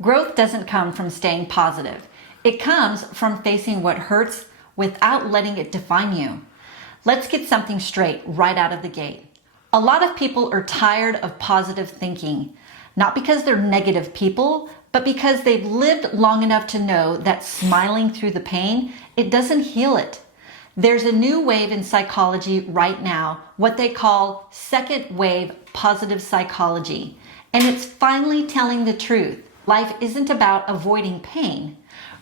Growth doesn't come from staying positive. It comes from facing what hurts without letting it define you. Let's get something straight right out of the gate. A lot of people are tired of positive thinking, not because they're negative people, but because they've lived long enough to know that smiling through the pain, it doesn't heal it. There's a new wave in psychology right now, what they call second wave positive psychology. And it's finally telling the truth. Life isn't about avoiding pain.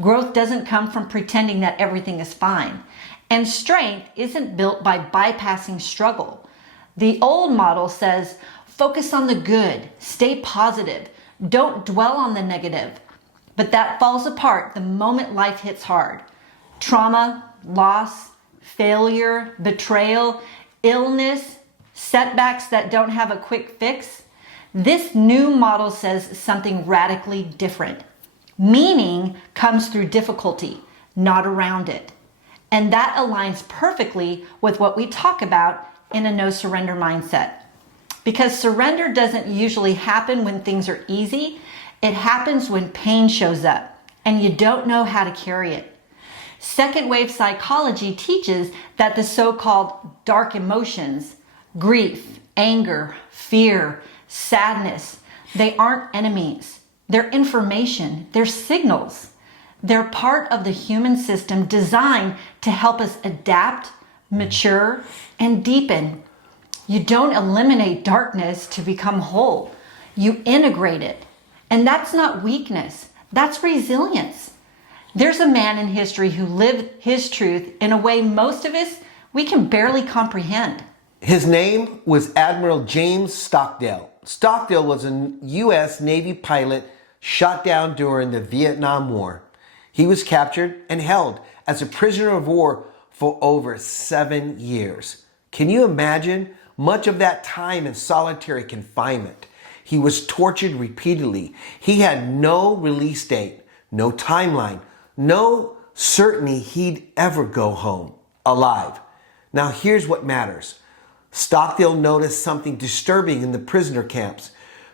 Growth doesn't come from pretending that everything is fine. And strength isn't built by bypassing struggle. The old model says, focus on the good, stay positive, don't dwell on the negative. But that falls apart the moment life hits hard. Trauma, loss, failure, betrayal, illness, setbacks that don't have a quick fix. This new model says something radically different. Meaning comes through difficulty, not around it. And that aligns perfectly with what we talk about in a no surrender mindset. Because surrender doesn't usually happen when things are easy. It happens when pain shows up and you don't know how to carry it. Second wave psychology teaches that the so-called dark emotions, grief, anger, fear, sadness, they aren't enemies. They're information. They're signals. They're part of the human system designed to help us adapt, mature, and deepen. You don't eliminate darkness to become whole. You integrate it. And that's not weakness. That's resilience. There's a man in history who lived his truth in a way most of us, we can barely comprehend. His name was Admiral James Stockdale. Stockdale was a U.S. Navy pilot shot down during the Vietnam War. He was captured and held as a prisoner of war for over 7 years. Can you imagine much of that time in solitary confinement? He was tortured repeatedly. He had no release date, no timeline, no certainty he'd ever go home alive. Now here's what matters. Stockdale noticed something disturbing in the prisoner camps.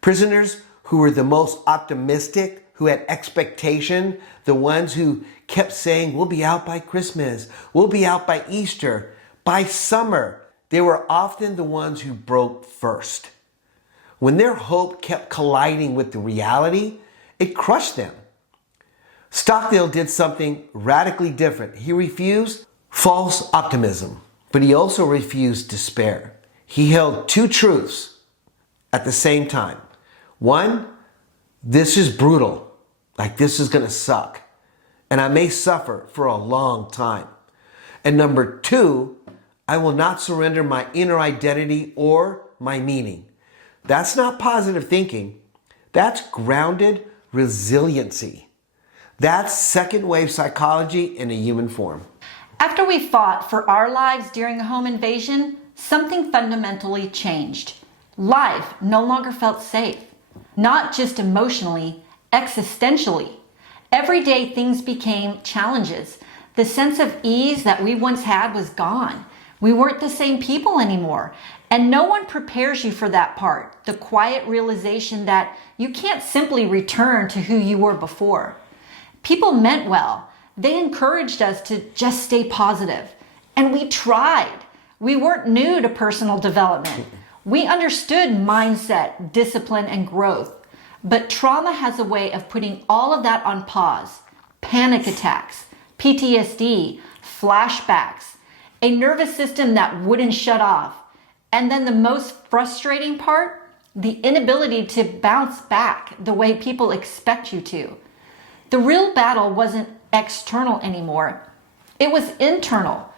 Prisoners who were the most optimistic, who had expectation, the ones who kept saying, we'll be out by Christmas, we'll be out by Easter, by summer, they were often the ones who broke first. When their hope kept colliding with the reality, it crushed them. Stockdale did something radically different. He refused false optimism, but he also refused despair. He held two truths at the same time. One, this is brutal, like this is gonna suck, and I may suffer for a long time. And number two, I will not surrender my inner identity or my meaning. That's not positive thinking. That's grounded resiliency. That's second wave psychology in a human form. After we fought for our lives during a home invasion, something fundamentally changed. Life no longer felt safe, not just emotionally, existentially. Every day things became challenges. The sense of ease that we once had was gone. We weren't the same people anymore. And no one prepares you for that part, the quiet realization that you can't simply return to who you were before. People meant well. They encouraged us to just stay positive. And we tried. We weren't new to personal development. We understood mindset, discipline, and growth. But trauma has a way of putting all of that on pause. Panic attacks, PTSD, flashbacks, a nervous system that wouldn't shut off. And then the most frustrating part, the inability to bounce back the way people expect you to. The real battle wasn't external anymore. It was internal.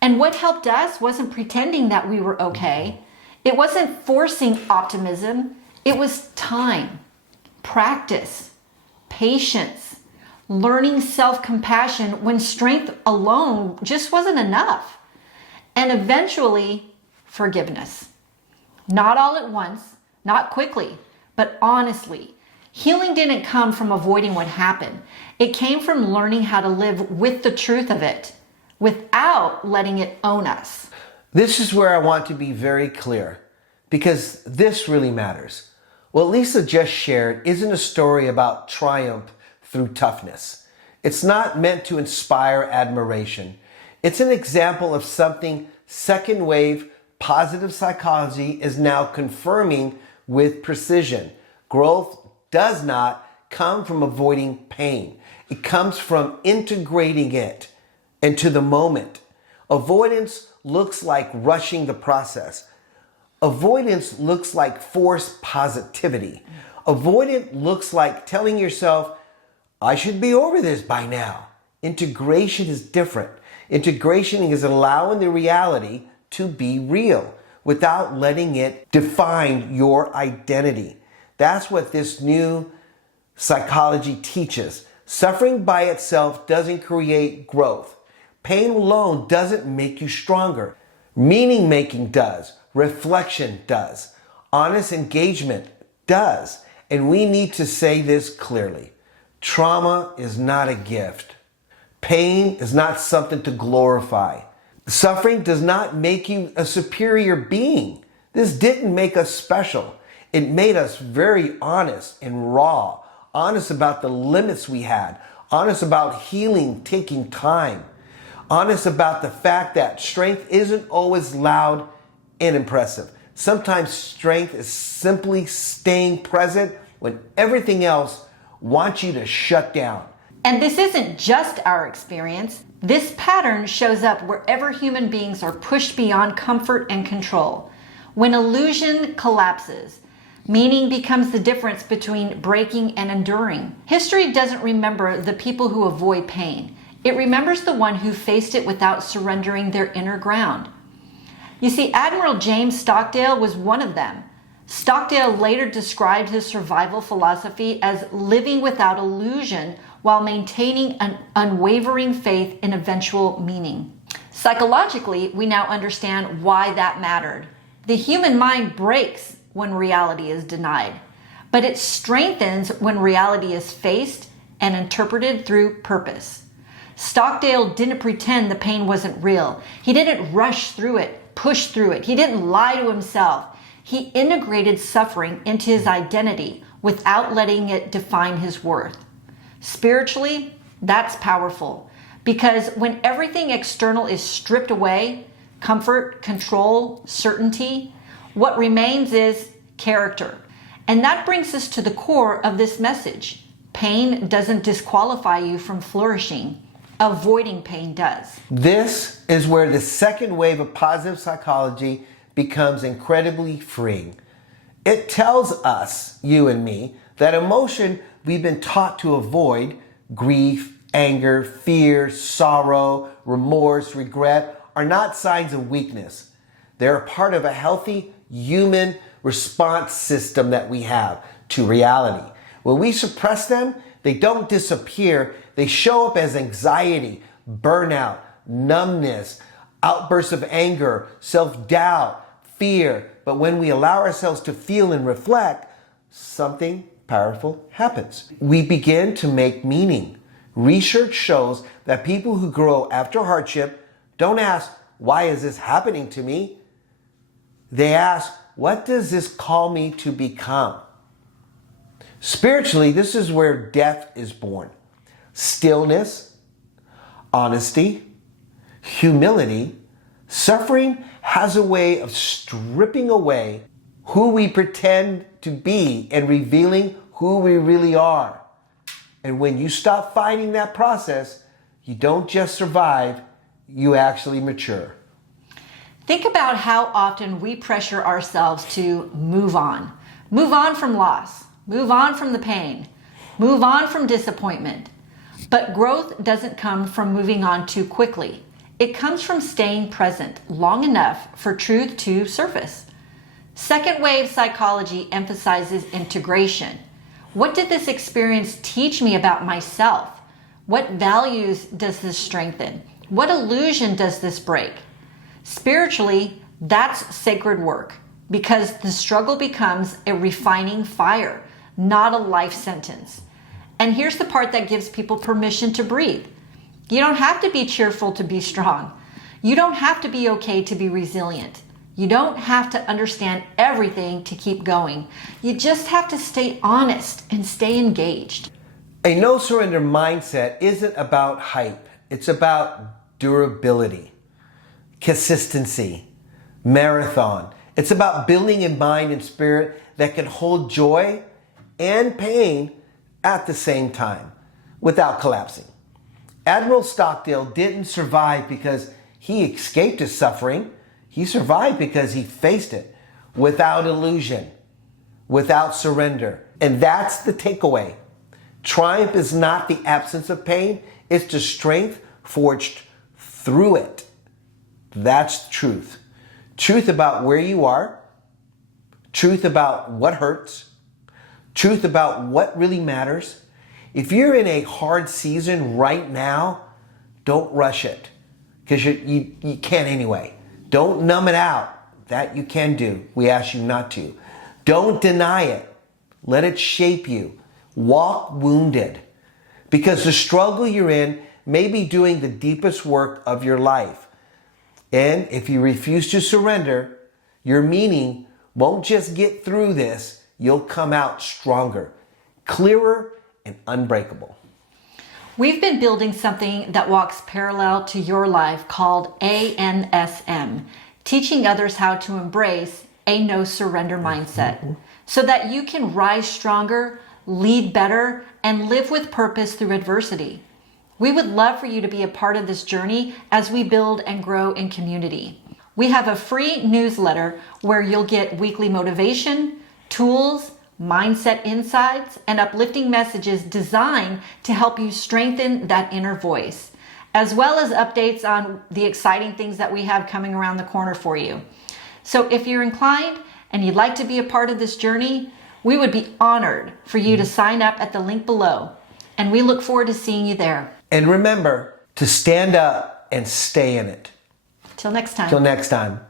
And what helped us wasn't pretending that we were okay. It wasn't forcing optimism. It was time, practice, patience, learning self-compassion when strength alone just wasn't enough. And eventually, forgiveness. Not all at once, not quickly, but honestly. Healing didn't come from avoiding what happened. It came from learning how to live with the truth of it, without letting it own us. This is where I want to be very clear, because this really matters. What Lisa just shared isn't a story about triumph through toughness. It's not meant to inspire admiration. It's an example of something second wave positive psychology is now confirming with precision. Growth does not come from avoiding pain. It comes from integrating it into the moment. Avoidance looks like rushing the process. Avoidance looks like forced positivity. Avoidance looks like telling yourself, I should be over this by now. Integration is different. Integration is allowing the reality to be real without letting it define your identity. That's what this new psychology teaches. Suffering by itself doesn't create growth. Pain alone doesn't make you stronger. Meaning making does. Reflection does. Honest engagement does. And we need to say this clearly. Trauma is not a gift. Pain is not something to glorify. Suffering does not make you a superior being. This didn't make us special. It made us very honest and raw. Honest about the limits we had. Honest about healing taking time. Honest about the fact that strength isn't always loud and impressive. Sometimes strength is simply staying present when everything else wants you to shut down. And this isn't just our experience. This pattern shows up wherever human beings are pushed beyond comfort and control. When illusion collapses, meaning becomes the difference between breaking and enduring. History doesn't remember the people who avoid pain. It remembers the one who faced it without surrendering their inner ground. You see, Admiral James Stockdale was one of them. Stockdale later described his survival philosophy as living without illusion while maintaining an unwavering faith in eventual meaning. Psychologically, we now understand why that mattered. The human mind breaks when reality is denied, but it strengthens when reality is faced and interpreted through purpose. Stockdale didn't pretend the pain wasn't real. He didn't rush through it, push through it. He didn't lie to himself. He integrated suffering into his identity without letting it define his worth. Spiritually, that's powerful because when everything external is stripped away, comfort, control, certainty, what remains is character. And that brings us to the core of this message. Pain doesn't disqualify you from flourishing. Avoiding pain does. This is where the second wave of positive psychology becomes incredibly freeing. It tells us, you and me, that emotion we've been taught to avoid, grief, anger, fear, sorrow, remorse, regret, are not signs of weakness. They're a part of a healthy human response system that we have to reality. When we suppress them, they don't disappear. They show up as anxiety, burnout, numbness, outbursts of anger, self-doubt, fear. But when we allow ourselves to feel and reflect, something powerful happens. We begin to make meaning. Research shows that people who grow after hardship don't ask, why is this happening to me? They ask, what does this call me to become? Spiritually, this is where depth is born. Stillness, honesty, humility. Suffering has a way of stripping away who we pretend to be and revealing who we really are. And when you stop fighting that process, you don't just survive, you actually mature. Think about how often we pressure ourselves to move on. Move on from loss. Move on from the pain. Move on from disappointment. But growth doesn't come from moving on too quickly. It comes from staying present long enough for truth to surface. Second wave psychology emphasizes integration. What did this experience teach me about myself? What values does this strengthen? What illusion does this break? Spiritually, that's sacred work because the struggle becomes a refining fire, not a life sentence. And here's the part that gives people permission to breathe. You don't have to be cheerful to be strong. You don't have to be okay to be resilient. You don't have to understand everything to keep going. You just have to stay honest and stay engaged. A no surrender mindset isn't about hype. It's about durability, consistency, marathon. It's about building a mind and spirit that can hold joy and pain at the same time without collapsing. Admiral Stockdale didn't survive because he escaped his suffering. He survived because he faced it without illusion, without surrender. And that's the takeaway. Triumph is not the absence of pain, it's the strength forged through it. That's truth. Truth about where you are, truth about what hurts, truth about what really matters. If you're in a hard season right now, don't rush it, because you can't anyway. Don't numb it out. That you can do. We ask you not to. Don't deny it. Let it shape you. Walk wounded, because the struggle you're in may be doing the deepest work of your life. And if you refuse to surrender, your meaning won't just get through this, you'll come out stronger, clearer, and unbreakable. We've been building something that walks parallel to your life called ANSM, teaching others how to embrace a no surrender mindset so that you can rise stronger, lead better, and live with purpose through adversity. We would love for you to be a part of this journey as we build and grow in community. We have a free newsletter where you'll get weekly motivation, tools, mindset insights, and uplifting messages designed to help you strengthen that inner voice, as well as updates on the exciting things that we have coming around the corner for you. So if you're inclined and you'd like to be a part of this journey, we would be honored for you to sign up at the link below, and we look forward to seeing you there. And remember to stand up and stay in it. Till next time. Till next time.